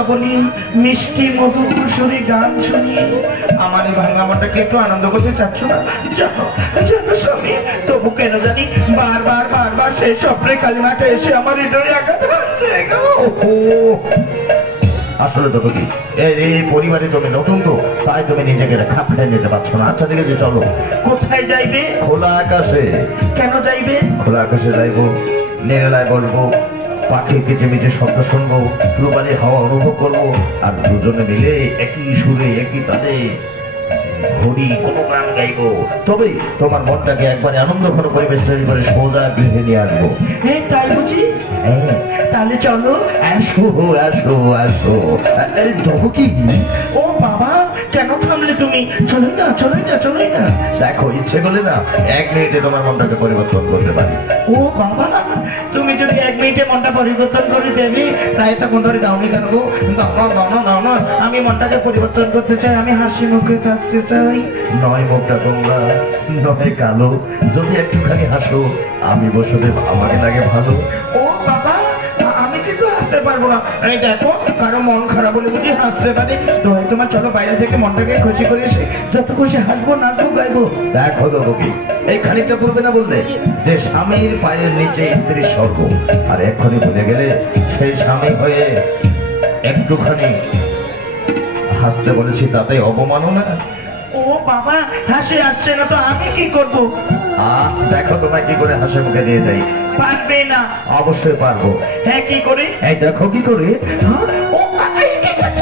কথা বলি, মিষ্টি মধুর সুরে গান শুনি, আমার এই ভাঙা মনটাকে একটু আনন্দ করতে চাচ্ছ না? জানো জানো স্বামী, তবু কেন জানি বারবার বারবার সেই স্বপ্নের কালিমাটা এসে আমার হৃদয়ে আঘাত করছে। আসলে তো কি এই পরিবারে তুমি নতুন তো, তাই তুমি নিজেকে খাপ খেয়ে নিতে পারছো না। আচ্ছা ঠিক আছে, চলো। কোথায় যাইবে? খোলা আকাশে। কেন যাইবে? খোলা আকাশে যাইবো, নিরালায় বলবো, পাখি কিচিমিচি শব্দ শুনবো, রূপালী হাওয়া অনুভব করবো, আর দুজনে মিলে একই সুরে একই তালে ঘড়ি কোনো গান গাইবো। তবে তোমার মনটাকে একবারে আনন্দঘন পরিবেশ তৈরি করে সোজা গৃহে নিয়ে আসবো। হ্যাঁ তাই বুঝি? হ্যাঁ তাহলে চলো। আসো আসো আসো। যাবো কি? ও বাবা, কেন থামলে তুমি? চলোই না চলোই না চলোই না। দেখো, ইচ্ছে করলে না 1 মিনিটে তোমার মনটাকে পরিবর্তন করতে পারি। ও বাবা, তুমি যদি 1 মিনিটে মনটা পরিবর্তন করে দেবে, তাই তখন ধরে দাওনি কেন গো? দাও না, আমি মনটাকে পরিবর্তন করতে চাই, আমি হাসি মুখে থাকতে চাই। নয় মুখটা তোমরা, নয় কালো, যদি একটুখানি হাসো আমি বসে দেব, আমাকে লাগে ভালো। ও বাবা, আমি কিন্তু হাসতে পারবো না। এই দেখো, কারো মন খারাপ বলে বুঝি হাসতে পারে? দোহাই তোমার, চলো বাইরে থেকে মনটাকে খুশি করে এসে যত খুশি হাসবো, নাচবো, গাইবো। দেখো দেবো কি, এই খানিকটা পড়বে না বললে যে স্বামীর পায়ের নিচে স্ত্রীর স্বর্গ, আর এক্ষুনি বুঝে গেলে সেই স্বামী হয়ে একটুখানি হাসতে বলেছি, তাতে অপমাননা। ও বাবা, হাসি আসছে না তো আমি কি করবো? দেখো তোমায় কি করে হাসি মুখে দিয়ে যাই। পারবে না? অবশ্যই পারবো। হ্যাঁ, কি করে? এই দেখো কি করে। ও, এই কি করছে?